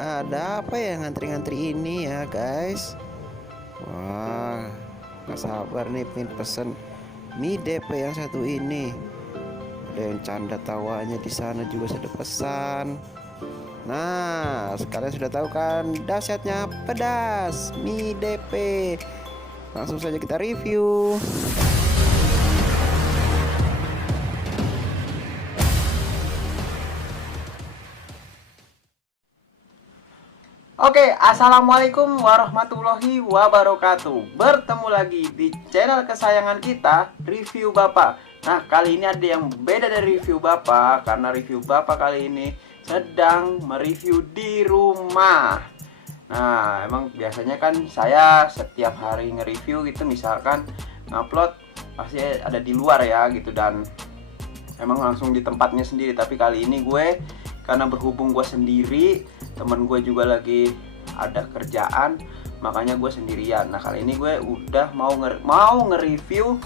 Ada apa ya ngantri-ngantri ini ya guys? Wah, gak sabar nih pengen pesen mie DP yang satu ini. Ada yang canda tawanya di sana juga sudah pesan. Nah, sekalian sudah tahu kan dahsyatnya pedas mie DP. Langsung saja kita review. Oke, assalamualaikum warahmatullahi wabarakatuh. Bertemu lagi di channel kesayangan kita, Review Bapak. Nah, kali ini ada yang beda dari review Bapak, karena review Bapak kali ini sedang mereview di rumah. Nah, emang biasanya kan saya setiap hari nge-review gitu, misalkan ngupload pasti ada di luar ya gitu, dan emang langsung di tempatnya sendiri. Tapi kali ini gue, karena berhubung gue sendiri, temen gue juga lagi ada kerjaan, makanya gue sendirian. Nah, kali ini gue udah mau nge-review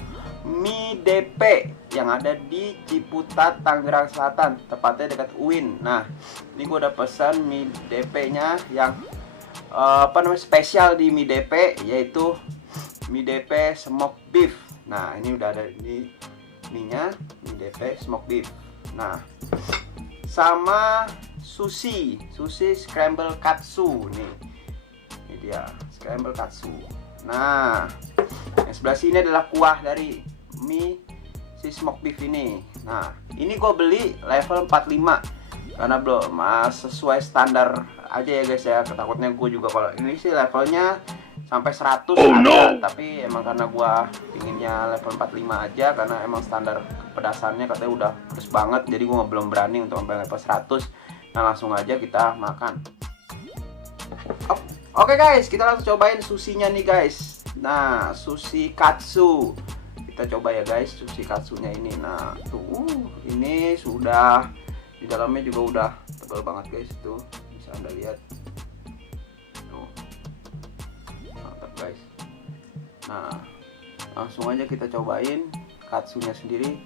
mie DP yang ada di Ciputat, Tangerang Selatan, tepatnya dekat UIN. Nah, ini gue udah pesan mie DP nya yang spesial di mie DP, yaitu mie DP smoke beef. Nah, ini udah ada di mie nya, mie DP smoke beef. Nah, sama sushi scramble katsu nih. Ini dia scramble katsu. Nah, yang sebelah sini adalah kuah dari mie si smoke beef ini. Nah, ini gue beli level 45 karena belum sesuai standar aja ya guys ya. Ketakutnya gue juga kalau ini sih levelnya sampai 100 ada, tapi emang karena gue pinginnya level 45 aja, karena emang standar kepedasannya katanya udah pedas banget, jadi gue belum berani untuk sampai level 100. Nah, langsung aja kita makan. Oke guys, kita langsung cobain sushinya nih guys. Nah, sushi katsu kita coba ya guys, sushi katsunya ini. Nah, tuh ini sudah di dalamnya juga udah tebal banget guys, tuh bisa anda lihat. Mantap guys. Nah, langsung aja kita cobain katsunya sendiri.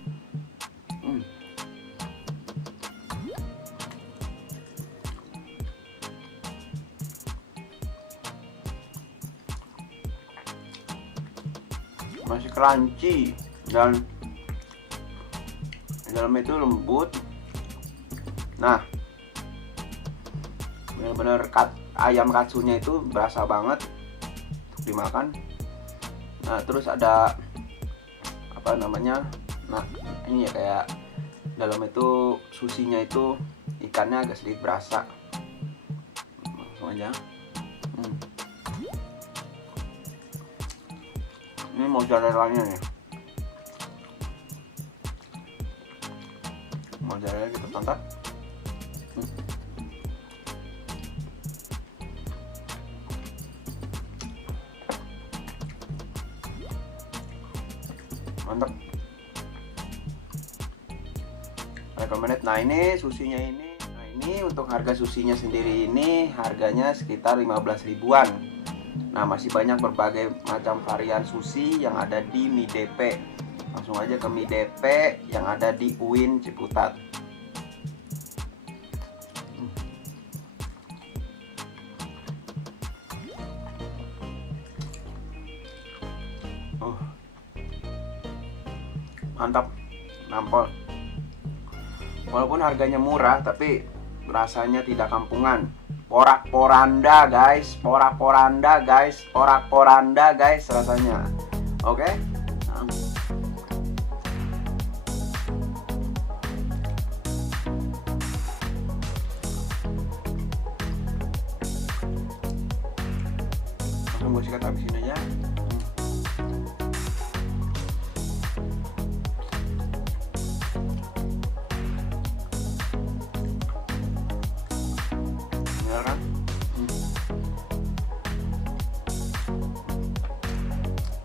Masih crunchy dan di dalamnya itu lembut. Nah, benar-benar ayam katsunya itu berasa banget untuk dimakan. Nah, terus ada apa namanya, nah ini ya, kayak dalam itu sushinya itu ikannya agak sedikit berasa. Langsung aja. Ini mozzarella-nya nih. Mozzarella kita santap. Mantap. Recommended. Nah, ini susinya ini. Nah, ini untuk harga susinya sendiri ini harganya sekitar 15 ribuan. Nah, masih banyak berbagai macam varian sushi yang ada di mie DP. Langsung aja ke mie DP yang ada di UIN Ciputat. Mantap, nampol. Walaupun harganya murah, tapi rasanya tidak kampungan. Porak-poranda guys, porak-poranda guys, porak-poranda guys rasanya. Oke. Langsung gue sikat habisin aja.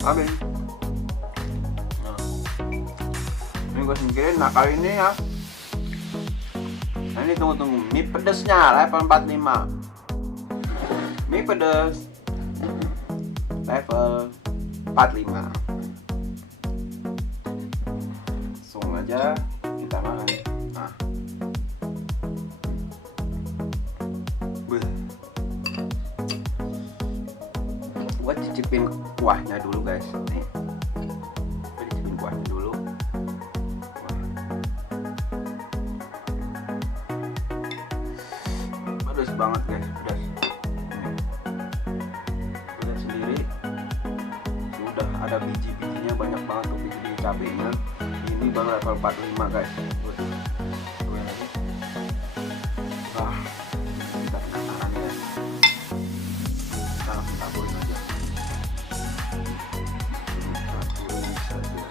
Habis. Nah, ini gue singkirin. Nah, kali ini ya, nah ini tunggu mie pedesnya level 45. Mie pedes level 45. Langsung aja kita makan. Nah, cicipin kuahnya dulu guys. Nih, cicipin kuahnya dulu. Pedas banget guys, pedas. Pedas sendiri. Sudah ada biji-bijinya banyak banget tuh, biji-biji cabenya. Ini baru level 45 guys. Wah, kita penasaran ya. Kita langsung taburin aja. Taburin saja.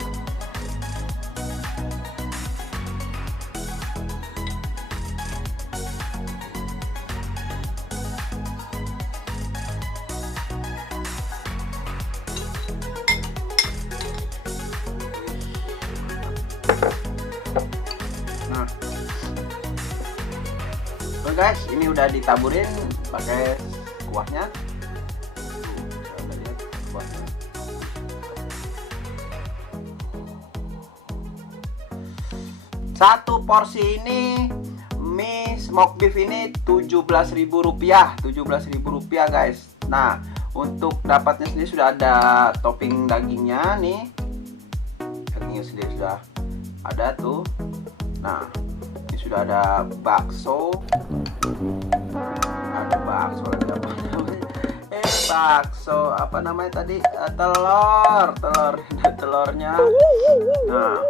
Nah, oke guys, ini udah ditaburin pakai kuahnya. Tuh, bisa lihat kuahnya. Satu porsi ini mie smoke beef ini Rp17.000, Rp17.000 guys. Nah, untuk dapatnya sendiri sudah ada topping dagingnya nih. Dagingnya sendiri sudah ada tuh. Nah, ini sudah ada bakso. Ada bakso lagi apa namanya? Bakso apa namanya tadi? Telur. Ada telurnya. Nah,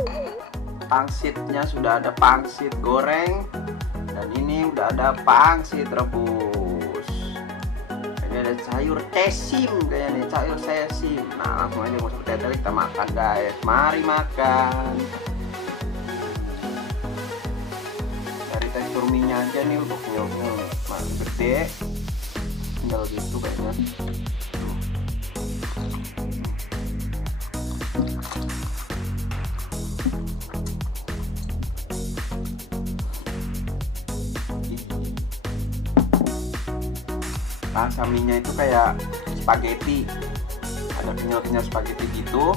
pangsitnya sudah ada pangsit goreng. Dan ini udah ada pangsit rebus. Ini ada sayur sesim kayaknya nih, sayur sesim. Nah, langsung aja mau seperti kita makan guys. Mari makan. Tekstur mie nya aja nih untuk nyelnya masih gede, tinggal gitu kayaknya. Rasa mie nya itu kayak spaghetti, ada kenyal-kenyal spaghetti gitu.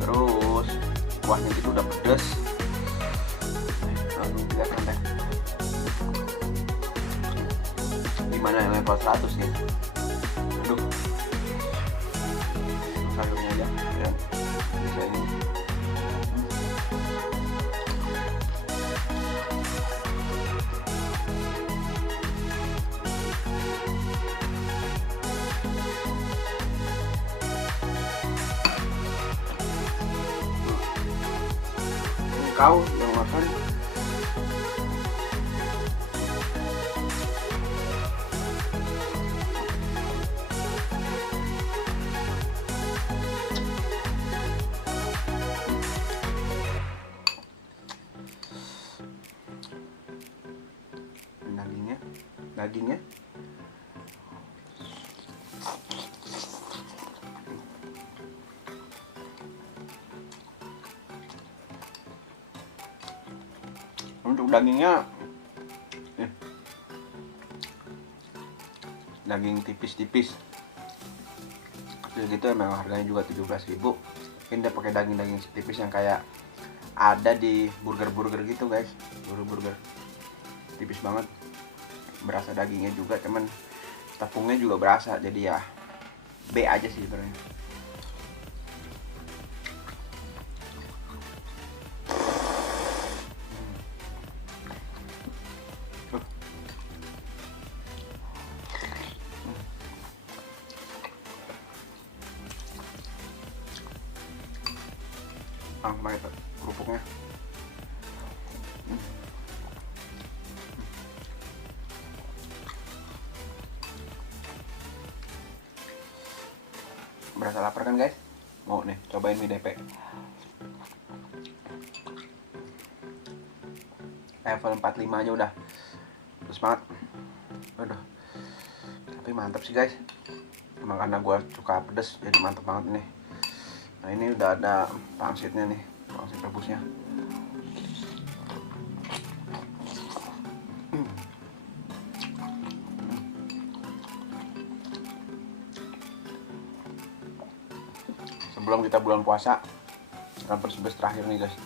Terus kuahnya itu udah pedes. Gimana yang level 100 nih? Aduh, sayurnya aja ya. Bisa ini. Kau yang makan. Dagingnya untuk dagingnya daging tipis-tipis gitu, emang harganya juga 17.000. Ini dia pakai daging tipis yang kayak ada di burger gitu guys, burger tipis banget. Berasa dagingnya juga, cuman tepungnya juga berasa, jadi ya B aja sih sebenarnya. Baik kerupuknya. Berasa lapar kan guys? Mau nih cobain mie DP level 45 aja udah terus banget. Aduh, tapi mantap sih guys, emang karena gue suka pedes jadi mantap banget nih. Nah, ini udah ada pangsitnya nih, pangsit rebusnya. Sebelum kita bulan puasa, hampir sebelas terakhir nih guys.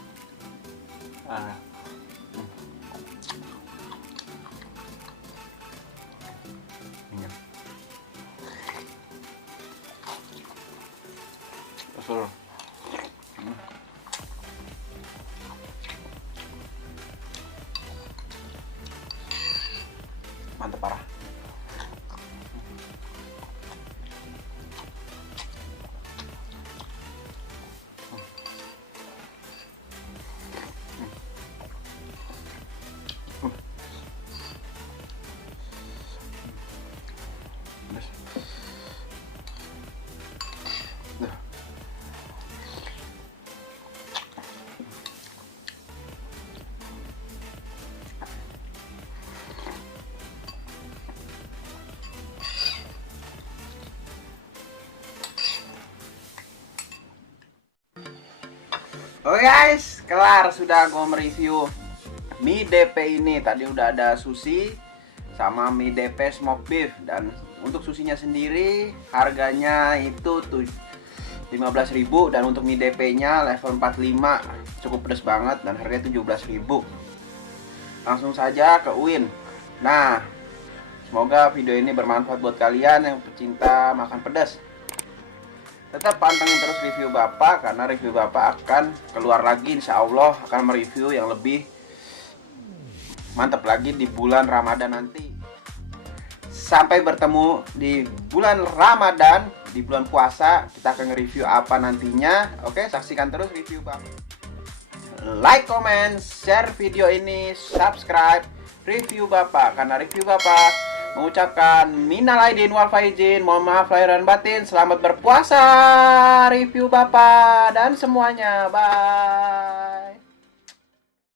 Mantep parah. Oke guys, kelar sudah gue mereview mie DP ini. Tadi udah ada sushi sama mie DP smoke beef. Dan untuk susinya sendiri harganya itu 15.000. Dan untuk mie DP nya level 45 cukup pedas banget dan harganya 17.000. Langsung saja ke UIN. Nah, semoga video ini bermanfaat buat kalian yang pecinta makan pedas. Tetap pantengin terus review Bapak, karena review Bapak akan keluar lagi, insya Allah akan mereview yang lebih mantap lagi di bulan Ramadan nanti. Sampai bertemu di bulan Ramadan, di bulan puasa, kita akan nge-review apa nantinya. Oke, saksikan terus review Bapak. Like, comment, share video ini, subscribe review Bapak, karena review Bapak mengucapkan minal aidin wal faizin, mohon maaf lahir dan batin, selamat berpuasa review Bapak dan semuanya, bye.